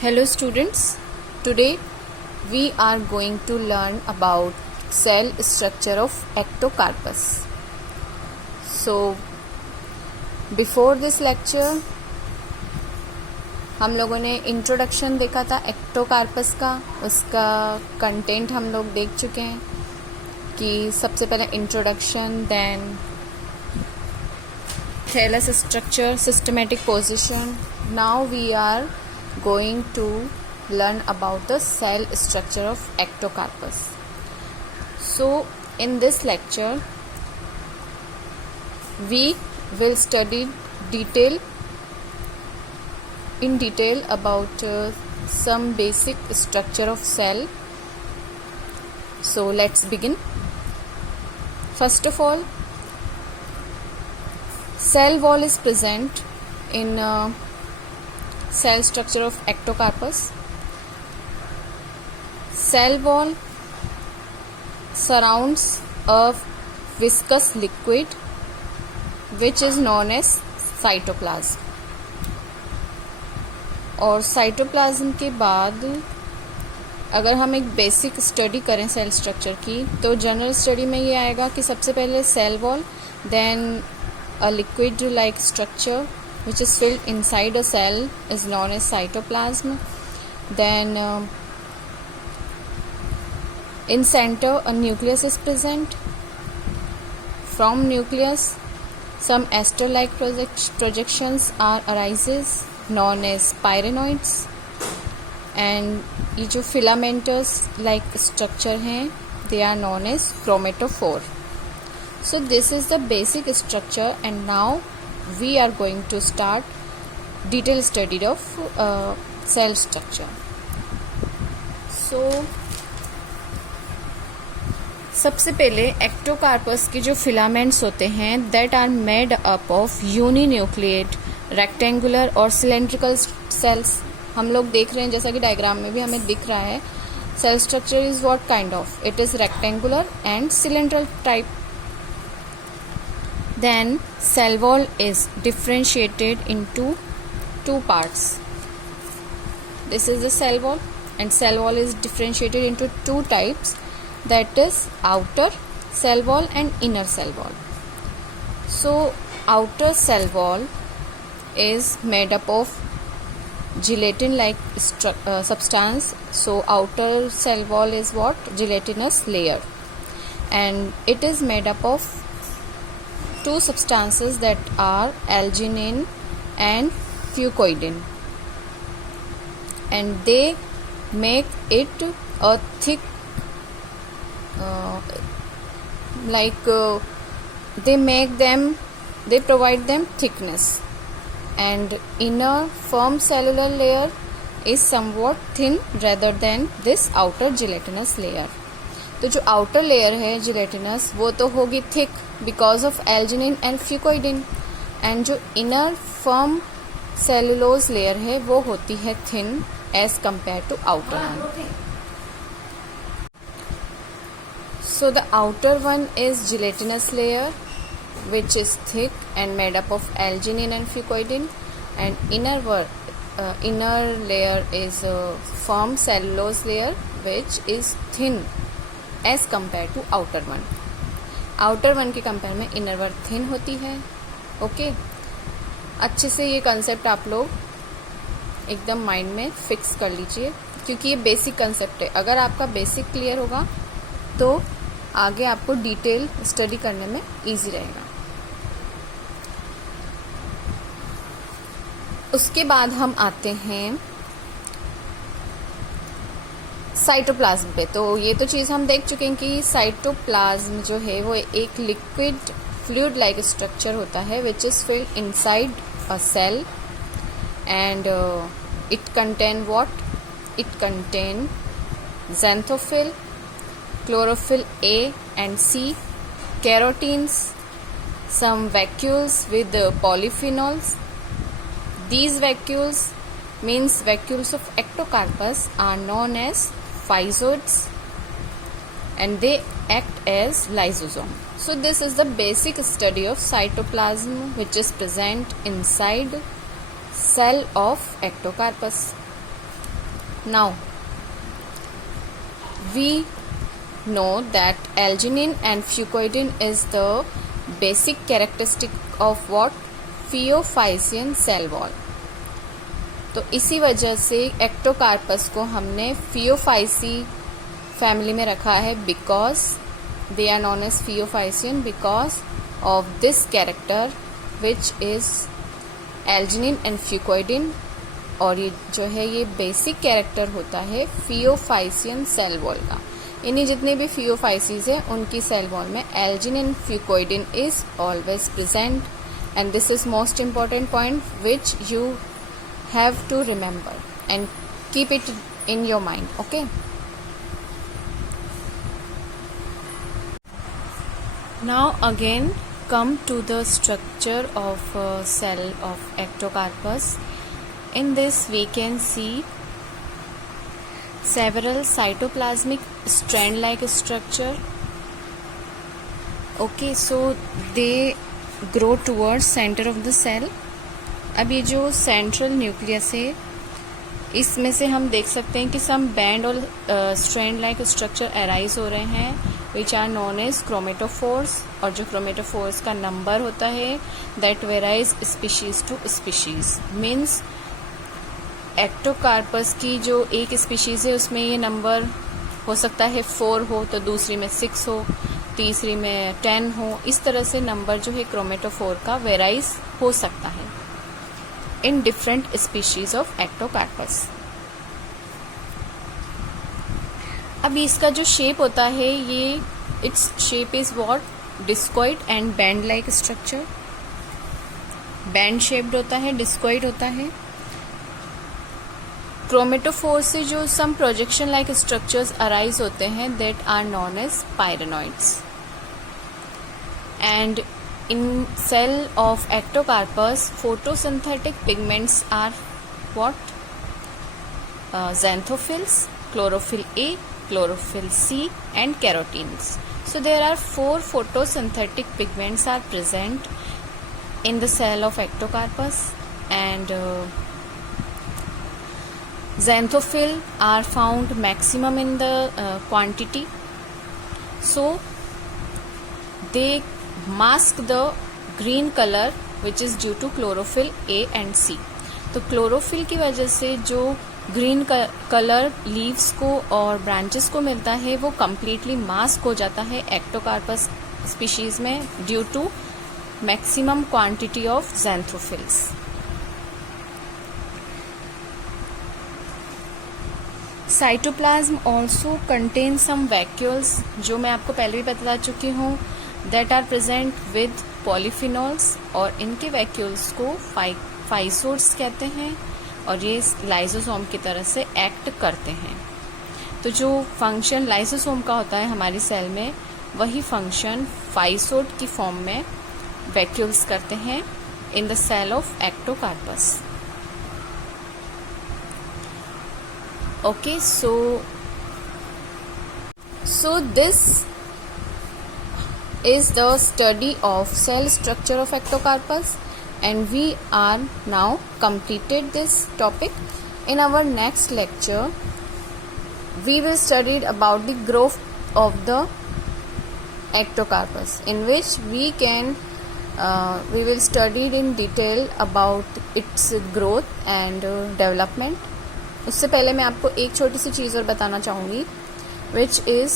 Hello students, today we are going to learn about cell structure of ectocarpus. So before this lecture हम लोगों ने introduction देखा था Ectocarpus का, उसका कंटेंट हम लोग देख चुके हैं कि सबसे पहले introduction, then thallus structure, systematic position. Now we are going to learn about the cell structure of ectocarpus. So in this lecture we will study in detail about some basic structure of cell. So let's begin. First of all, cell wall is present in cell structure of ectocarpus. Cell wall surrounds a viscous liquid which is known as cytoplasm. और cytoplasm के बाद अगर हम एक basic study करें cell structure की, तो general study में ये आएगा कि सबसे पहले cell wall, then a liquid like structure which is filled inside a cell is known as cytoplasm. Then in center a nucleus is present. From nucleus some ester-like projections are arises known as pyrenoids. And ये जो filamentous like structure हैं, they are known as chromatophore. So this is the basic structure, and now we are going to start detailed study of cell structure. So सबसे पहले Ectocarpus के जो filaments होते हैं that are made up of uninucleate rectangular और cylindrical cells. हम लोग देख रहे हैं जैसा कि डायग्राम में भी हमें दिख रहा है. Cell structure is what kind of? It is rectangular and cylindrical type. Then cell wall is differentiated into two parts. This is the cell wall, and cell wall is differentiated into two types, that is outer cell wall and inner cell wall. So outer cell wall is made up of gelatin like substance. So outer cell wall is what? Gelatinous layer, and it is made up of two substances that are alginine and fucoidin, and they make it a thick they provide them thickness, and inner firm cellular layer is somewhat thin rather than this outer gelatinous layer. तो जो outer layer है gelatinous, वो तो होगी thick because of alginin and fucoidin, and जो inner firm cellulose layer है वो होती है thin as compare to outer one. So the outer one is gelatinous layer which is thick and made up of alginin and fucoidin, and inner layer is a firm cellulose layer which is thin as compare to outer one. Outer one के compare में inner one thin होती है. Okay, अच्छे से ये concept आप लोग एकदम माइंड में फिक्स कर लीजिए, क्योंकि ये बेसिक कंसेप्ट है. अगर आपका बेसिक क्लियर होगा तो आगे आपको डिटेल स्टडी करने में इजी रहेगा. उसके बाद हम आते हैं साइटोप्लाज्म पे. तो ये तो चीज़ हम देख चुके हैं कि साइटोप्लाज्म जो है वो एक लिक्विड फ्लूइड लाइक स्ट्रक्चर होता है which is filled inside a cell, and it contain what? It contain xanthophyll, chlorophyll A and C, carotenes, some vacuoles with polyphenols. These vacuoles means vacuoles of ectocarpus are known as physoids, and they act as lysosome. So this is the basic study of cytoplasm which is present inside cell of ectocarpus. Now, we know that alginine and fucoidine is the basic characteristic of what? Phaeophycean cell wall. तो इसी वजह से Ectocarpus को हमने Phaeophyceae family में रखा है, because they are known as phaeophycean because of this character which is alginin and fucoidin. और ये जो है ये बेसिक कैरेक्टर होता है फियोफाइसियन सेल वॉल का. इन्हीं जितने भी फियोफाइसीज है उनकी सेल वॉल में alginin fucoidin is always present, and this is most important point which you have to remember and keep it in your mind. Okay, now again come to the structure of cell of ectocarpus. In this we can see several cytoplasmic strand like structure. Okay, so they grow towards center of the cell. अब ये जो central nucleus है इसमें से हम देख सकते हैं कि सम बैंड और स्ट्रैंड लाइक स्ट्रक्चर अराइज हो रहे हैं which are known as chromatophores. और जो क्रोमेटोफोर्स का नंबर होता है that varies species to species. Means Ectocarpus की जो एक स्पीशीज है उसमें ये नंबर हो सकता है 4 हो, तो दूसरी में 6 हो, तीसरी में 10 हो. इस तरह से नंबर जो है क्रोमेटोफोर का वेराइज हो सकता है in different species of ectocarpus. अब इसका जो शेप होता है ये its shape is what? Discoid and band like structure. band shaped होता है, discoid होता है. क्रोमेटोफोर से जो some projection like structures arise होते हैं that are known as pyrenoids. And in cell of ectocarpus, photosynthetic pigments are what? Xanthophylls, chlorophyll A, chlorophyll C, and carotenes. So there are 4 photosynthetic pigments are present in the cell of ectocarpus, and xanthophylls are found maximum in the quantity. So they mask the green color which is due to chlorophyll A and C. तो chlorophyll की वजह से जो green colour leaves को और branches को मिलता है वो कम्प्लीटली मास्क हो जाता है एक्टोकार्पस स्पीशीज में due to maximum quantity of xanthophylls. Cytoplasm also contain some vacuoles, जो मैं आपको पहले भी बता चुकी हूँ, that are present with polyphenols, और इनके वैक्यूल्स को फाइसोड्स कहते हैं और ये लाइसोसोम की तरह से एक्ट करते हैं. तो जो फंक्शन लाइसोसोम का होता है हमारी सेल में वही फंक्शन फाइसोड की फॉर्म में वैक्यूल्स करते हैं in the cell of Ectocarpus. Okay, so this is the study of cell structure of ectocarpus, and we are now completed this topic. In our next lecture we will study about the growth of the ectocarpus, in which we will study in detail about its growth and development. उससे पहले मैं आपको एक छोटी सी चीज़ और बताना चाहूँगी which is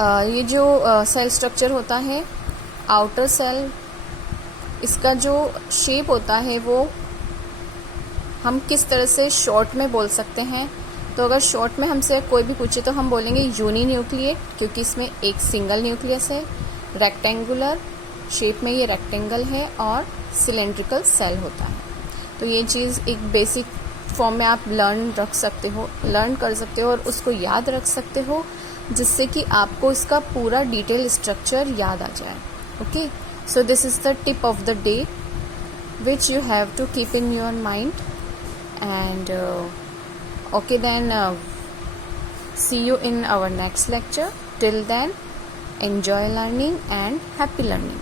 ये जो सेल स्ट्रक्चर होता है आउटर सेल, इसका जो शेप होता है वो हम किस तरह से शॉर्ट में बोल सकते हैं. तो अगर शॉर्ट में हमसे कोई भी पूछे तो हम बोलेंगे यूनी न्यूक्लिएट, क्योंकि इसमें एक सिंगल न्यूक्लियस है. रेक्टेंगुलर शेप में ये रेक्टेंगल है और सिलेंड्रिकल सेल होता है. तो ये चीज़ एक बेसिक फॉर्म में आप लर्न कर सकते हो और उसको याद रख सकते हो, जिससे कि आपको इसका पूरा डिटेल स्ट्रक्चर याद आ जाए. Okay, so this is the tip of the day which you have to keep in your mind. And okay then, see you in our next lecture. Till then, enjoy learning and happy learning.